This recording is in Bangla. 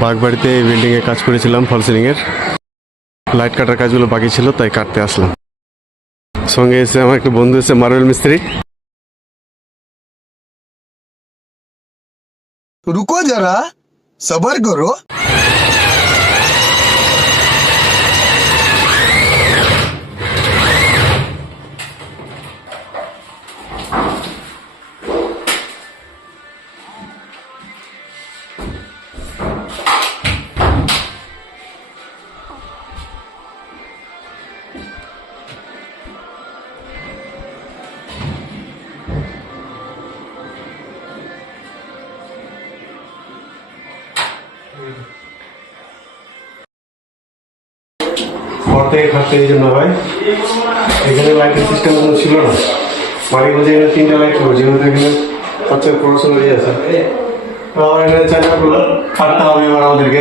বাগবাড়িতে বিল্ডিং এ কাজ করেছিলাম, ফল সিলিং এর লাইট কাটার কাজগুলো বাকি ছিল, তাই কাটতে আসলাম। সঙ্গে এসে আমার একটা বন্ধু এসে মার্বেল মিস্ত্রি। रुको जरा सबर करो। ঘর থেকে খাটতে এই জন্য হয়, এখানে লাইটের সিস্টেম কোনো ছিল না। বাড়ি বলছে এখানে 3টা লাইট করবো, যেহেতু এখানে বাচ্চার পড়াশোনা আছে। আবার এখানে 4টা খাটতে হবে এবার আমাদেরকে।